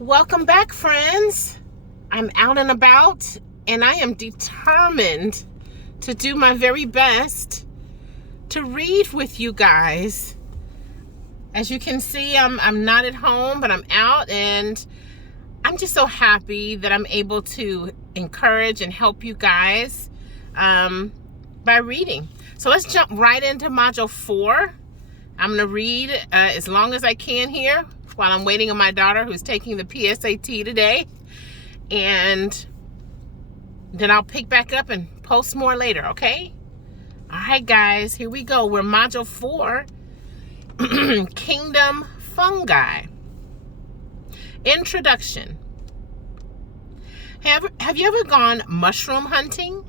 Welcome back, friends. I'm out and about, and I am determined to do my very best to read with you guys. As you can see, I'm not at home, but I'm out, and I'm just so happy that I'm able to encourage and help you guys by reading. So let's jump right into Module 4. I'm going to read as long as I can here while I'm waiting on my daughter who's taking the PSAT today. And then I'll pick back up and post more later, okay? All right, guys, here we go. We're Module 4, Kingdom Fungi. Introduction. Have you ever gone mushroom hunting?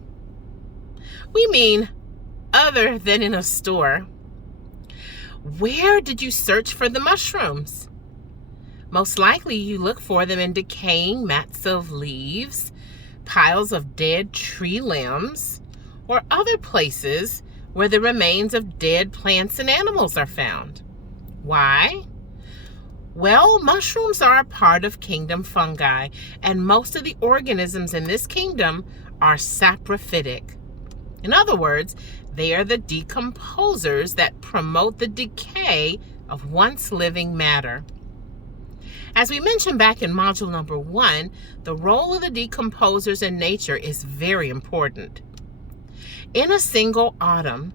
We mean other than in a store. Where did you search for the mushrooms? Most likely you look for them in decaying mats of leaves, piles of dead tree limbs, or other places where the remains of dead plants and animals are found. Why? Well, mushrooms are a part of kingdom fungi, and most of the organisms in this kingdom are saprophytic. In other words, they are the decomposers that promote the decay of once living matter. As we mentioned back in module number 1, the role of the decomposers in nature is very important. In a single autumn,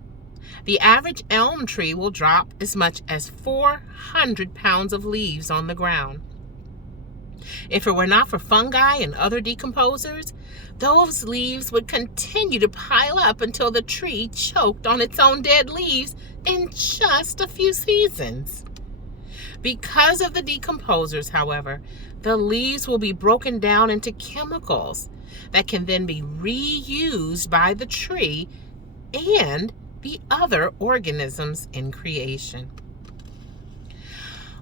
the average elm tree will drop as much as 400 pounds of leaves on the ground. If it were not for fungi and other decomposers, those leaves would continue to pile up until the tree choked on its own dead leaves in just a few seasons. Because of the decomposers, however, the leaves will be broken down into chemicals that can then be reused by the tree and the other organisms in creation.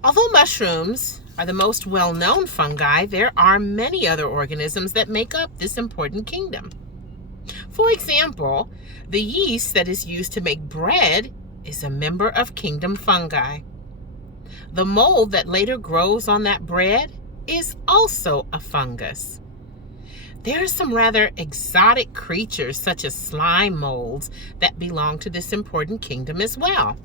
Although mushrooms are the most well-known fungi, there are many other organisms that make up this important kingdom. For example, the yeast that is used to make bread is a member of kingdom fungi. The mold that later grows on that bread is also a fungus. There are some rather exotic creatures such as slime molds that belong to this important kingdom as well.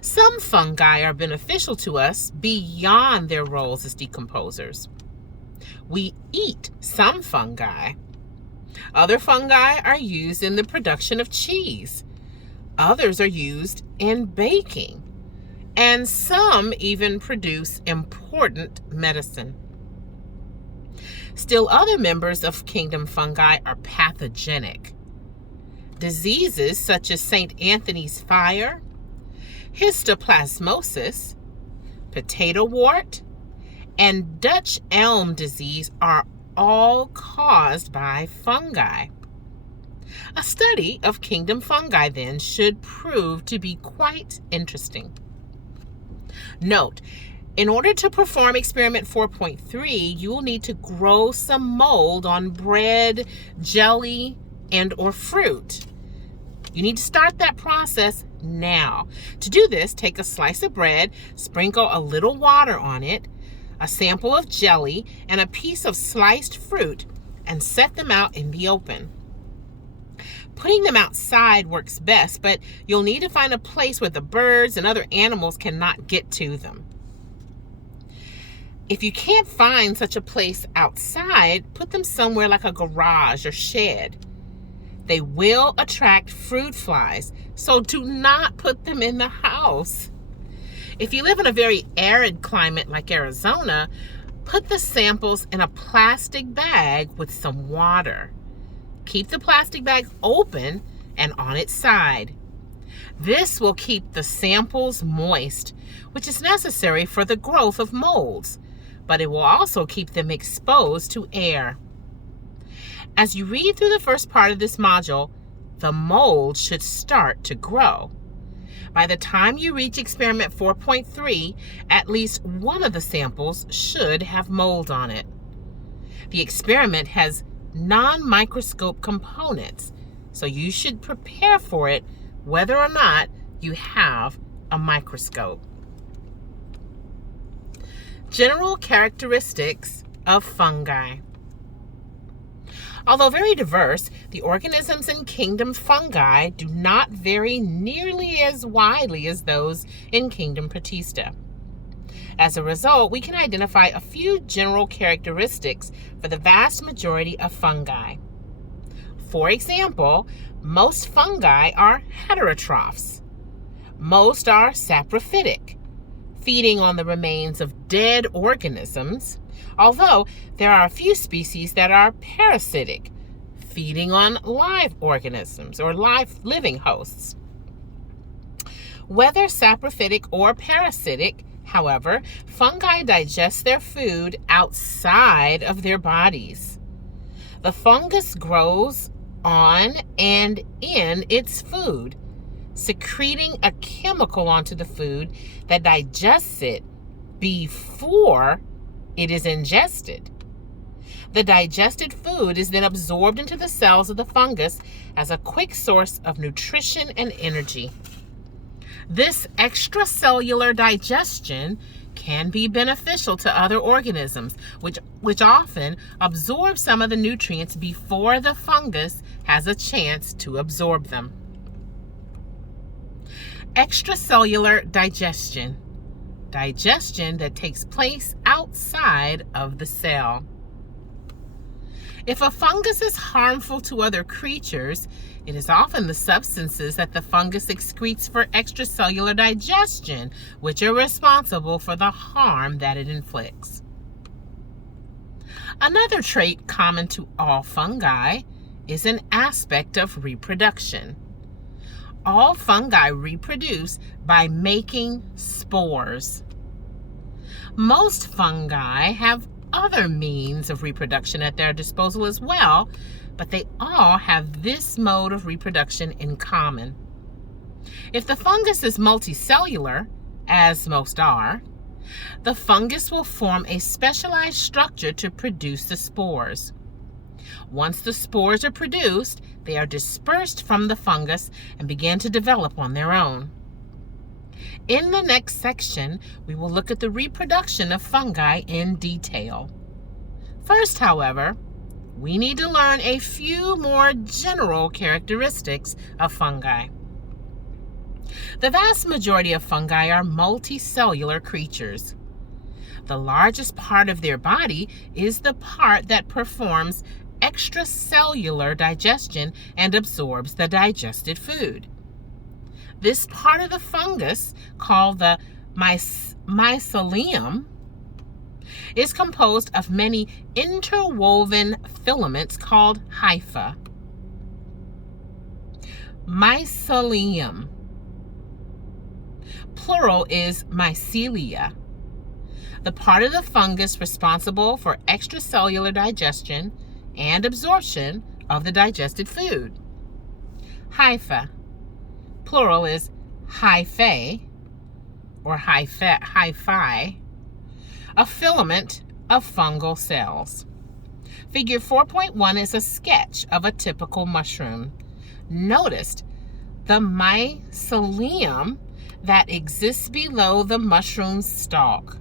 Some fungi are beneficial to us beyond their roles as decomposers. We eat some fungi. Other fungi are used in the production of cheese. Others are used in baking. And some even produce important medicine. Still, other members of kingdom fungi are pathogenic. Diseases such as St. Anthony's fire, histoplasmosis, potato wart, and Dutch elm disease are all caused by fungi. A study of kingdom fungi, then, should prove to be quite interesting. Note, in order to perform experiment 4.3, you will need to grow some mold on bread, jelly, and or fruit. You need to start that process now. To do this, take a slice of bread, sprinkle a little water on it, a sample of jelly, and a piece of sliced fruit, and set them out in the open. Putting them outside works best, but you'll need to find a place where the birds and other animals cannot get to them. If you can't find such a place outside, put them somewhere like a garage or shed. They will attract fruit flies, so do not put them in the house. If you live in a very arid climate like Arizona, put the samples in a plastic bag with some water. Keep the plastic bag open and on its side. This will keep the samples moist, which is necessary for the growth of molds, but it will also keep them exposed to air. As you read through the first part of this module, the mold should start to grow. By the time you reach experiment 4.3, at least one of the samples should have mold on it. The experiment has non-microscope components, so you should prepare for it whether or not you have a microscope. General characteristics of fungi. Although very diverse, the organisms in kingdom fungi do not vary nearly as widely as those in kingdom protista. As a result, we can identify a few general characteristics for the vast majority of fungi. For example, most fungi are heterotrophs. Most are saprophytic, feeding on the remains of dead organisms, although there are a few species that are parasitic, feeding on live organisms or living hosts. Whether saprophytic or parasitic, however, fungi digest their food outside of their bodies. The fungus grows on and in its food, secreting a chemical onto the food that digests it before it is ingested. The digested food is then absorbed into the cells of the fungus as a quick source of nutrition and energy. This extracellular digestion can be beneficial to other organisms, which often absorb some of the nutrients before the fungus has a chance to absorb them. Extracellular digestion. Digestion that takes place outside of the cell. If a fungus is harmful to other creatures, it is often the substances that the fungus excretes for extracellular digestion which are responsible for the harm that it inflicts. Another trait common to all fungi is an aspect of reproduction. All fungi reproduce by making spores. Most fungi have other means of reproduction at their disposal as well, but they all have this mode of reproduction in common. If the fungus is multicellular, as most are, the fungus will form a specialized structure to produce the spores. Once the spores are produced, they are dispersed from the fungus and begin to develop on their own. In the next section, we will look at the reproduction of fungi in detail. First, however, we need to learn a few more general characteristics of fungi. The vast majority of fungi are multicellular creatures. The largest part of their body is the part that performs extracellular digestion and absorbs the digested food. This part of the fungus, called the mycelium, is composed of many interwoven filaments called hyphae. Mycelium. Plural is mycelia. The part of the fungus responsible for extracellular digestion and absorption of the digested food. Hyphae. Plural is hyphae or hyphae, a filament of fungal cells. Figure 4.1 is a sketch of a typical mushroom. Notice the mycelium that exists below the mushroom's stalk.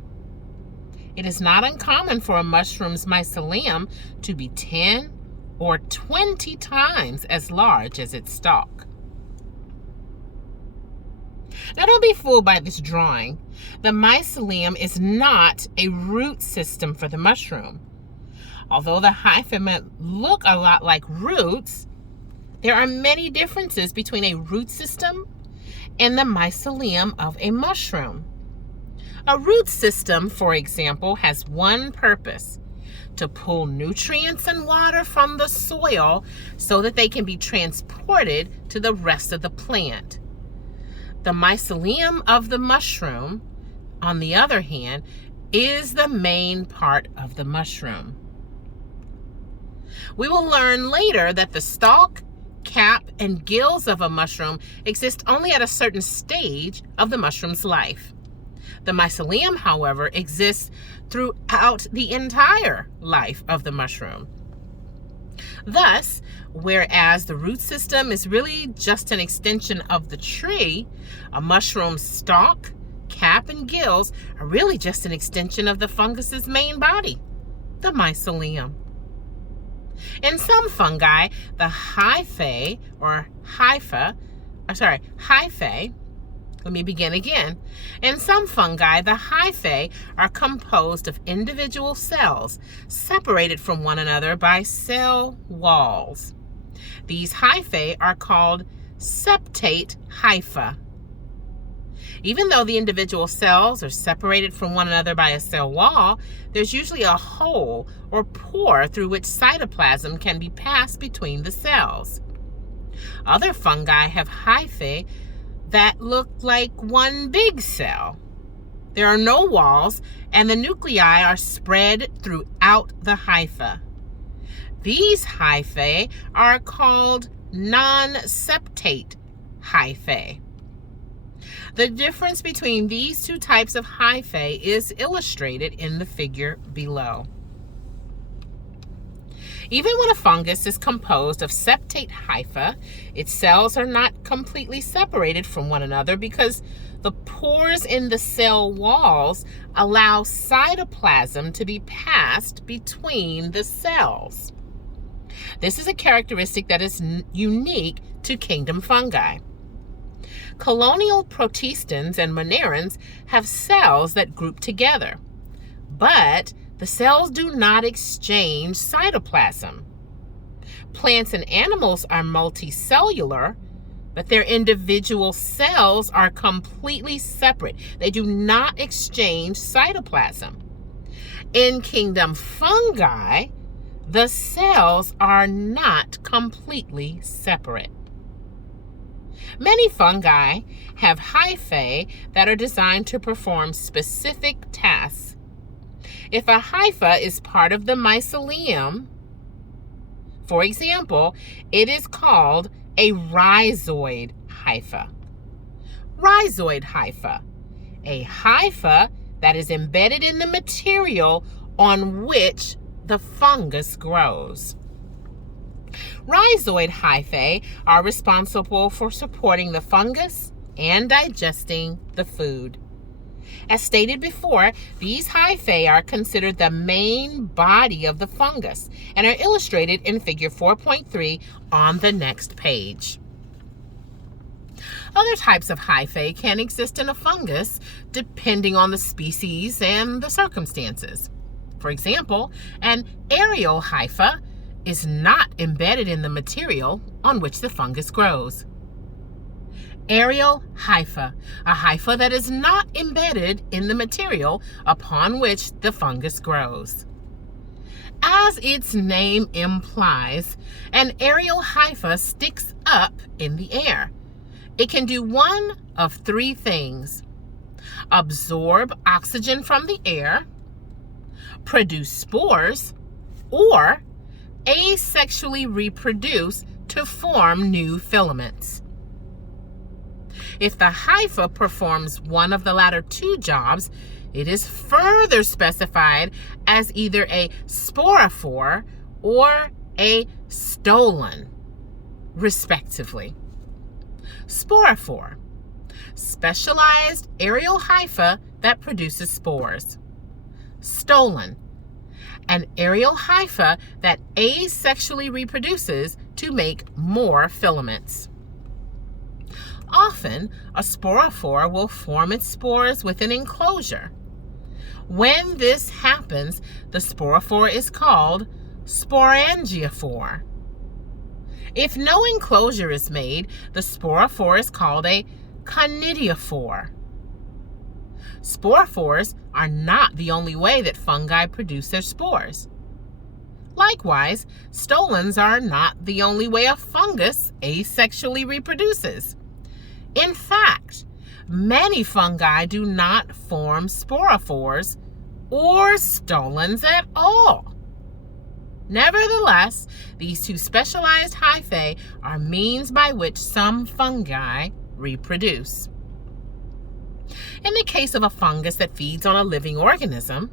It is not uncommon for a mushroom's mycelium to be 10 or 20 times as large as its stalk. Now, don't be fooled by this drawing. The mycelium is not a root system for the mushroom. Although the hyphae might look a lot like roots, there are many differences between a root system and the mycelium of a mushroom. A root system, for example, has one purpose: to pull nutrients and water from the soil so that they can be transported to the rest of the plant. The mycelium of the mushroom, on the other hand, is the main part of the mushroom. We will learn later that the stalk, cap, and gills of a mushroom exist only at a certain stage of the mushroom's life. The mycelium, however, exists throughout the entire life of the mushroom. Thus, whereas the root system is really just an extension of the tree, a mushroom's stalk, cap and gills are really just an extension of the fungus's main body, the mycelium. In some fungi, the hyphae, let me begin again. In some fungi, the hyphae are composed of individual cells separated from one another by cell walls. These hyphae are called septate hyphae. Even though the individual cells are separated from one another by a cell wall, there's usually a hole or pore through which cytoplasm can be passed between the cells. Other fungi have hyphae that look like one big cell. There are no walls, and the nuclei are spread throughout the hyphae. These hyphae are called non-septate hyphae. The difference between these two types of hyphae is illustrated in the figure below. Even when a fungus is composed of septate hyphae, its cells are not completely separated from one another because the pores in the cell walls allow cytoplasm to be passed between the cells. This is a characteristic that is unique to kingdom fungi. Colonial protistans and monarans have cells that group together, but the cells do not exchange cytoplasm. Plants and animals are multicellular, but their individual cells are completely separate. They do not exchange cytoplasm. In kingdom fungi, the cells are not completely separate. Many fungi have hyphae that are designed to perform specific tasks. If a hypha is part of the mycelium, for example, it is called a rhizoid hypha. Rhizoid hypha, a hypha that is embedded in the material on which the fungus grows. Rhizoid hyphae are responsible for supporting the fungus and digesting the food. As stated before, these hyphae are considered the main body of the fungus and are illustrated in figure 4.3 on the next page. Other types of hyphae can exist in a fungus depending on the species and the circumstances. For example, an aerial hypha is not embedded in the material on which the fungus grows. Aerial hypha, a hypha that is not embedded in the material upon which the fungus grows. As its name implies, an aerial hypha sticks up in the air. It can do one of three things: absorb oxygen from the air, produce spores, or asexually reproduce to form new filaments. If the hypha performs one of the latter two jobs, it is further specified as either a sporophore or a stolon, respectively. Sporophore, specialized aerial hypha that produces spores. Stolon, an aerial hypha that asexually reproduces to make more filaments. Often, a sporophore will form its spores with an enclosure. When this happens, the sporophore is called sporangiophore. If no enclosure is made, the sporophore is called a conidiophore. Sporophores are not the only way that fungi produce their spores. Likewise, stolons are not the only way a fungus asexually reproduces. In fact, many fungi do not form sporophores or stolons at all. Nevertheless, these two specialized hyphae are means by which some fungi reproduce. In the case of a fungus that feeds on a living organism,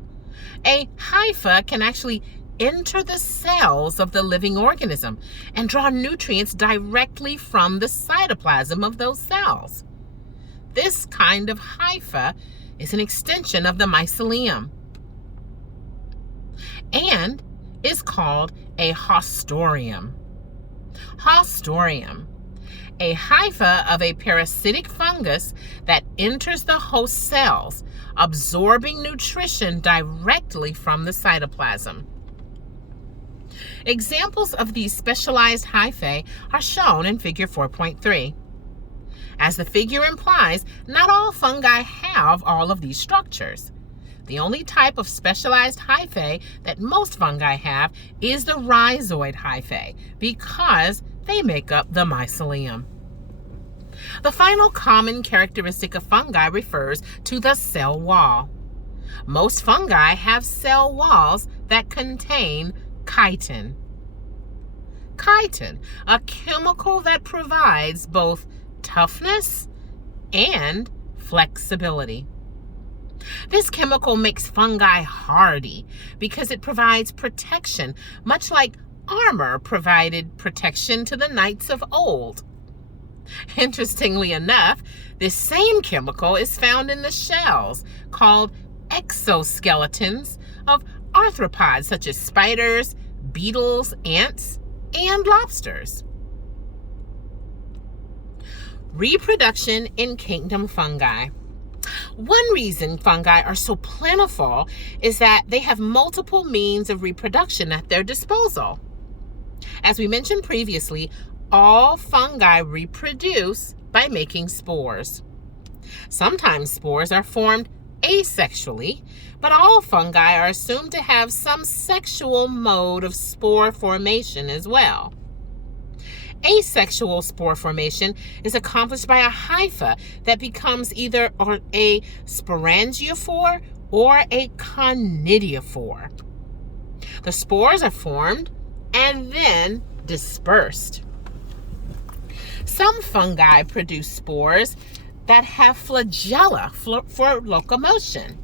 a hypha can actually enter the cells of the living organism and draw nutrients directly from the cytoplasm of those cells. This kind of hypha is an extension of the mycelium and is called a haustorium. Haustorium, a hypha of a parasitic fungus that enters the host cells, absorbing nutrition directly from the cytoplasm. Examples of these specialized hyphae are shown in Figure 4.3. As the figure implies, not all fungi have all of these structures. The only type of specialized hyphae that most fungi have is the rhizoid hyphae because they make up the mycelium. The final common characteristic of fungi refers to the cell wall. Most fungi have cell walls that contain chitin. Chitin, a chemical that provides both toughness and flexibility. This chemical makes fungi hardy because it provides protection, much like armor provided protection to the knights of old. Interestingly enough, this same chemical is found in the shells called exoskeletons of arthropods such as spiders, beetles, ants, and lobsters. Reproduction in kingdom fungi. One reason fungi are so plentiful is that they have multiple means of reproduction at their disposal. As we mentioned previously, all fungi reproduce by making spores. Sometimes spores are formed asexually, but all fungi are assumed to have some sexual mode of spore formation as well. Asexual spore formation is accomplished by a hypha that becomes either a sporangiophore or a conidiophore. The spores are formed and then dispersed. Some fungi produce spores that have flagella for locomotion,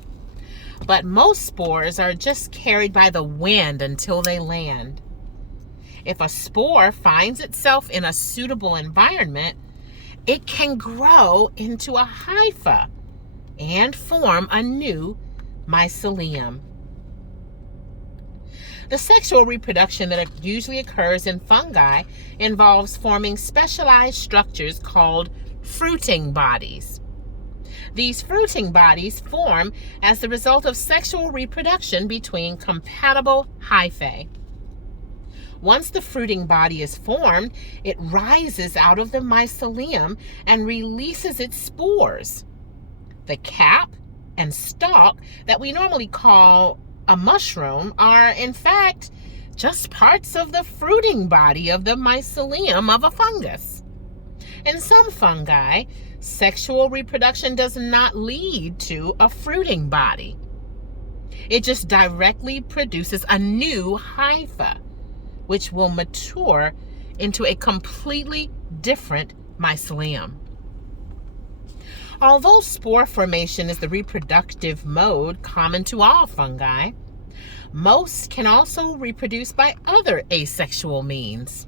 but most spores are just carried by the wind until they land. If a spore finds itself in a suitable environment, it can grow into a hypha and form a new mycelium. The sexual reproduction that usually occurs in fungi involves forming specialized structures called fruiting bodies. These fruiting bodies form as the result of sexual reproduction between compatible hyphae. Once the fruiting body is formed, it rises out of the mycelium and releases its spores. The cap and stalk that we normally call a mushroom are, in fact, just parts of the fruiting body of the mycelium of a fungus. In some fungi, sexual reproduction does not lead to a fruiting body. It just directly produces a new hypha, which will mature into a completely different mycelium. Although spore formation is the reproductive mode common to all fungi, most can also reproduce by other asexual means.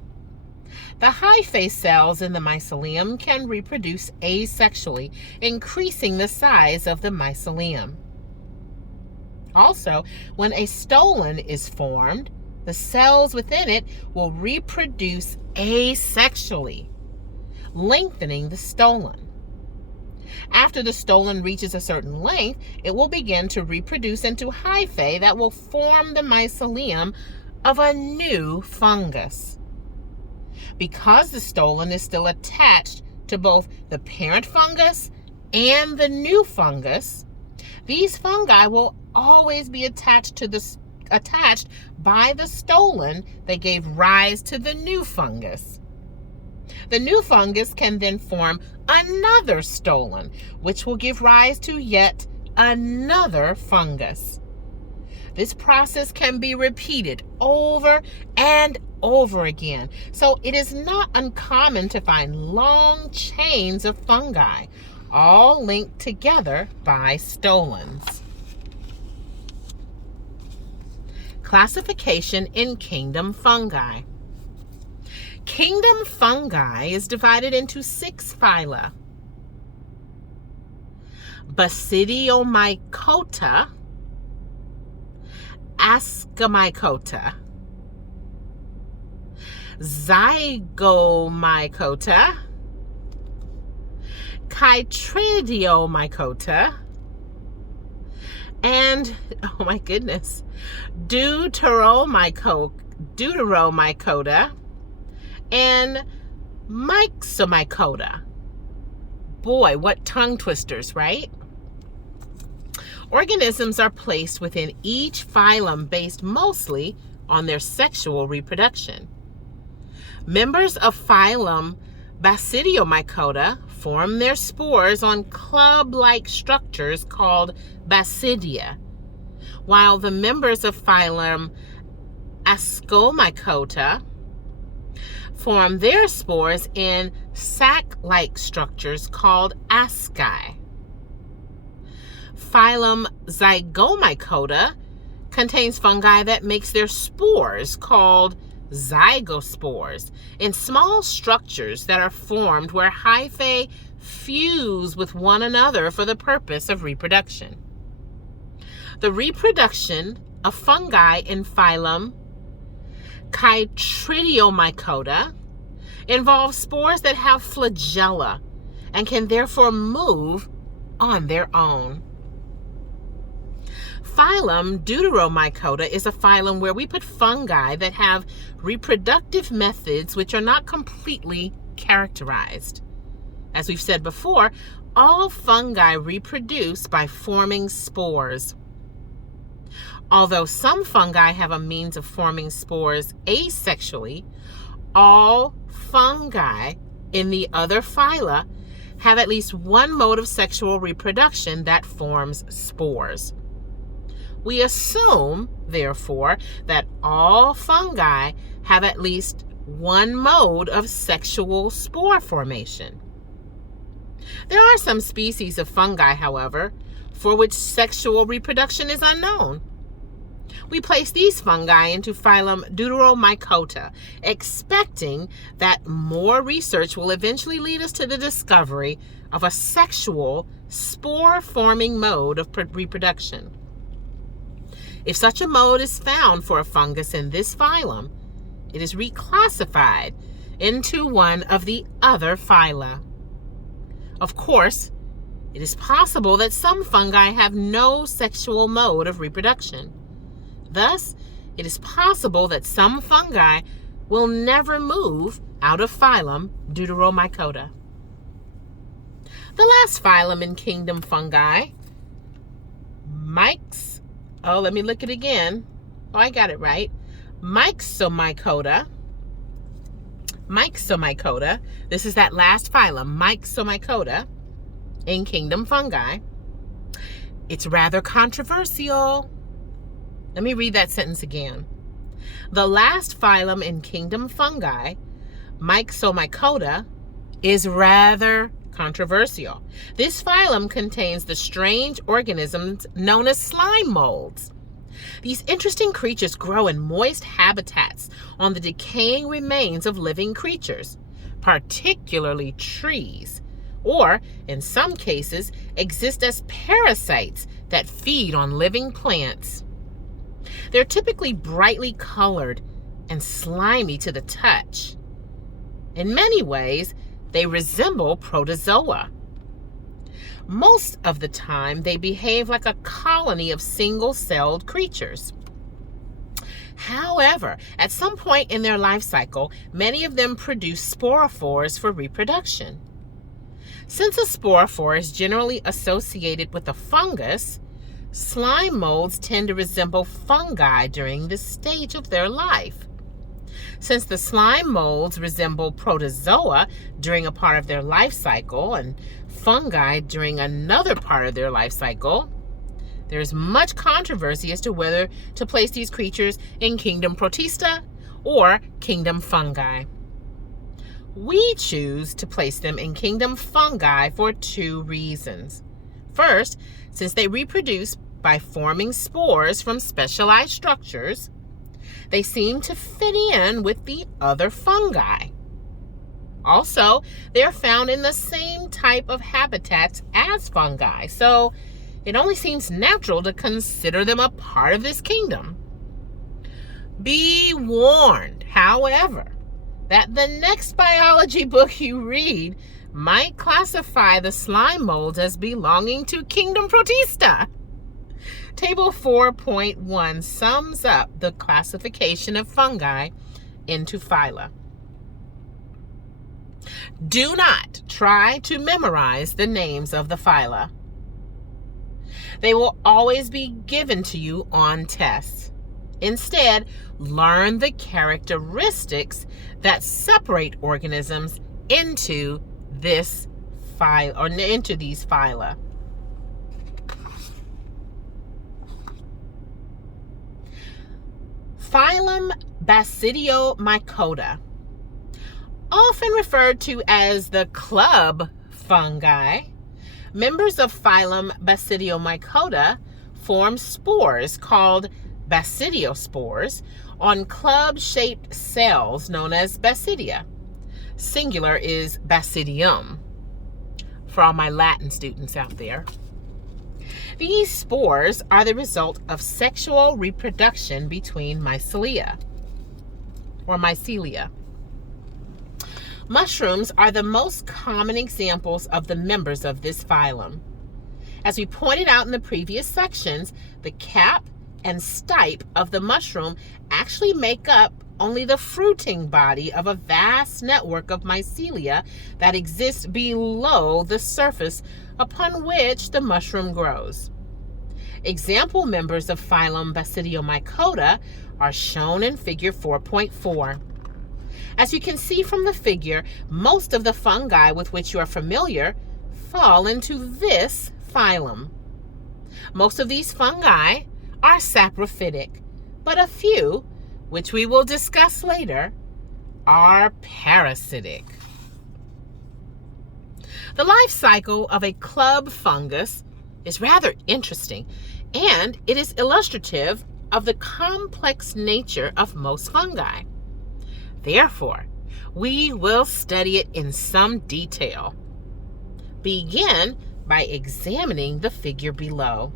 The hyphae cells in the mycelium can reproduce asexually, increasing the size of the mycelium. Also, when a stolon is formed, the cells within it will reproduce asexually, lengthening the stolon. After the stolon reaches a certain length, it will begin to reproduce into hyphae that will form the mycelium of a new fungus. Because the stolon is still attached to both the parent fungus and the new fungus, these fungi will always be attached by the stolon that gave rise to the new fungus. The new fungus can then form another stolon, which will give rise to yet another fungus. This process can be repeated over and over again, so it is not uncommon to find long chains of fungi, all linked together by stolons. Classification in kingdom fungi. Kingdom fungi is divided into 6 phyla. Basidiomycota, Ascomycota, Zygomycota, Chytridiomycota, and, oh my goodness, Deuteromycota, and Myxomycota. Boy, what tongue twisters, right? Organisms are placed within each phylum based mostly on their sexual reproduction. Members of phylum Basidiomycota form their spores on club-like structures called basidia, while the members of phylum Ascomycota form their spores in sac-like structures called asci. Phylum Zygomycota contains fungi that makes their spores called zygospores in small structures that are formed where hyphae fuse with one another for the purpose of reproduction. The reproduction of fungi in phylum Chytridiomycota involves spores that have flagella and can therefore move on their own. Phylum Deuteromycota is a phylum where we put fungi that have reproductive methods which are not completely characterized. As we've said before, all fungi reproduce by forming spores. Although some fungi have a means of forming spores asexually, all fungi in the other phyla have at least one mode of sexual reproduction that forms spores. We assume, therefore, that all fungi have at least one mode of sexual spore formation. There are some species of fungi, however, for which sexual reproduction is unknown. We place these fungi into phylum Deuteromycota, expecting that more research will eventually lead us to the discovery of a sexual spore-forming mode of reproduction. If such a mode is found for a fungus in this phylum, it is reclassified into one of the other phyla. Of course, it is possible that some fungi have no sexual mode of reproduction. Thus, it is possible that some fungi will never move out of phylum Deuteromycota. The last phylum in kingdom fungi, let me look it again. Oh, I got it right. Myxomycota. This is that last phylum, Myxomycota, in kingdom fungi. It's rather controversial. Let me read that sentence again. The last phylum in kingdom fungi, Myxomycota, is rather controversial. This phylum contains the strange organisms known as slime molds. These interesting creatures grow in moist habitats on the decaying remains of living creatures, particularly trees, or, in some cases, exist as parasites that feed on living plants. They're typically brightly colored and slimy to the touch. In many ways, they resemble protozoa. Most of the time, they behave like a colony of single-celled creatures. However, at some point in their life cycle, many of them produce sporophores for reproduction. Since a sporophore is generally associated with a fungus, slime molds tend to resemble fungi during this stage of their life. Since the slime molds resemble protozoa during a part of their life cycle and fungi during another part of their life cycle, there's much controversy as to whether to place these creatures in kingdom protista or kingdom fungi. We choose to place them in kingdom fungi for two reasons. First, since they reproduce by forming spores from specialized structures, they seem to fit in with the other fungi. Also, they're found in the same type of habitats as fungi, so it only seems natural to consider them a part of this kingdom. Be warned, however, that the next biology book you read might classify the slime molds as belonging to Kingdom Protista. Table 4.1 sums up the classification of fungi into phyla. Do not try to memorize the names of the phyla. They will always be given to you on tests. Instead, learn the characteristics that separate organisms into this phyla, or into these phyla. Phylum Basidiomycota, often referred to as the club fungi, members of phylum Basidiomycota form spores called basidiospores on club-shaped cells known as basidia. Singular is basidium, for all my Latin students out there. These spores are the result of sexual reproduction between mycelia, or mycelia. Mushrooms are the most common examples of the members of this phylum. As we pointed out in the previous sections, the cap and stipe of the mushroom actually make up only the fruiting body of a vast network of mycelia that exists below the surface upon which the mushroom grows. Example members of phylum Basidiomycota are shown in figure 4.4. As you can see from the figure, most of the fungi with which you are familiar fall into this phylum. Most of these fungi are saprophytic, but a few, which we will discuss later, are parasitic. The life cycle of a club fungus is rather interesting, and it is illustrative of the complex nature of most fungi. Therefore, we will study it in some detail. Begin by examining the figure below.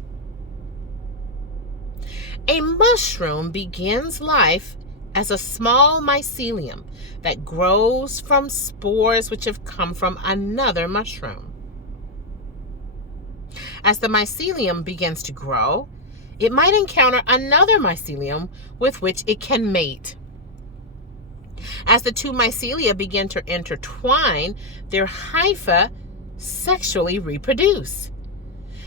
A mushroom begins life as a small mycelium that grows from spores which have come from another mushroom. As the mycelium begins to grow, it might encounter another mycelium with which it can mate. As the two mycelia begin to intertwine, their hyphae sexually reproduce.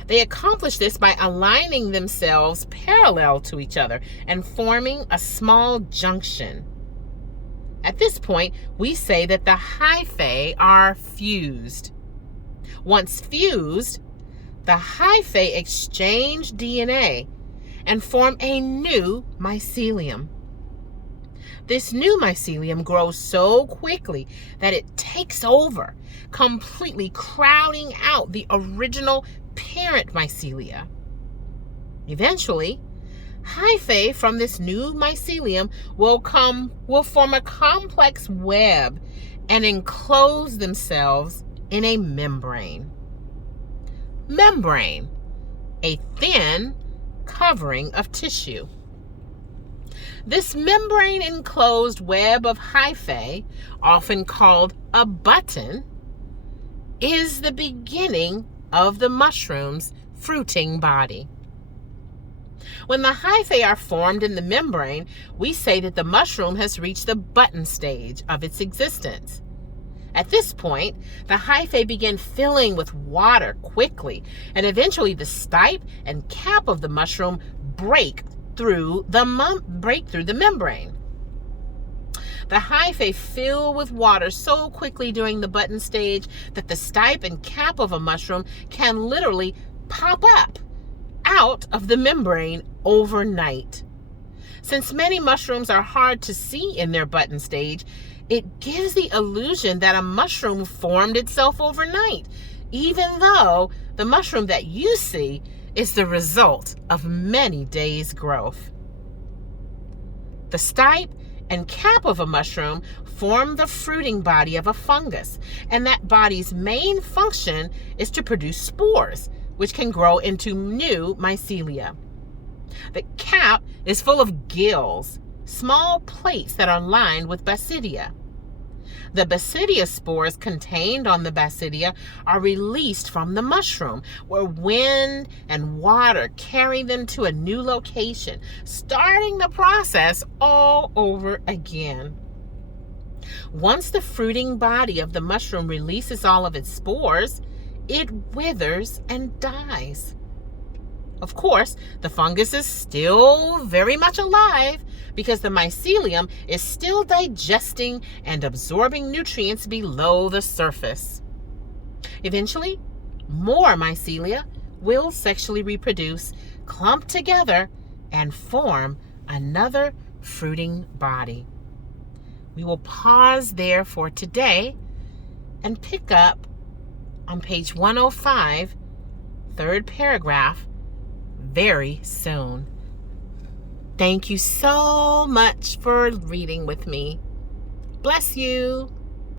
They accomplish this by aligning themselves parallel to each other and forming a small junction. At this point, we say that the hyphae are fused. Once fused, the hyphae exchange DNA and form a new mycelium. This new mycelium grows so quickly that it takes over, completely crowding out the original parent mycelia. Eventually, hyphae from this new mycelium will form a complex web and enclose themselves in a membrane. Membrane, a thin covering of tissue. This membrane-enclosed web of hyphae, often called a button, is the beginning of the mushroom's fruiting body. When the hyphae are formed in the membrane, we say that the mushroom has reached the button stage of its existence. At this point, the hyphae begin filling with water quickly, and eventually the stipe and cap of the mushroom break through the membrane. The hyphae fill with water so quickly during the button stage that the stipe and cap of a mushroom can literally pop up out of the membrane overnight. Since many mushrooms are hard to see in their button stage, it gives the illusion that a mushroom formed itself overnight, even though the mushroom that you see is the result of many days' growth. The stipe and cap of a mushroom form the fruiting body of a fungus, and that body's main function is to produce spores, which can grow into new mycelia. The cap is full of gills, small plates that are lined with basidia. The basidia spores contained on the basidia are released from the mushroom, where wind and water carry them to a new location, starting the process all over again. Once the fruiting body of the mushroom releases all of its spores, it withers and dies. Of course, the fungus is still very much alive because the mycelium is still digesting and absorbing nutrients below the surface. Eventually, more mycelia will sexually reproduce, clump together, and form another fruiting body. We will pause there for today and pick up on page 105, third paragraph, very soon. Thank you so much for reading with me. Bless you.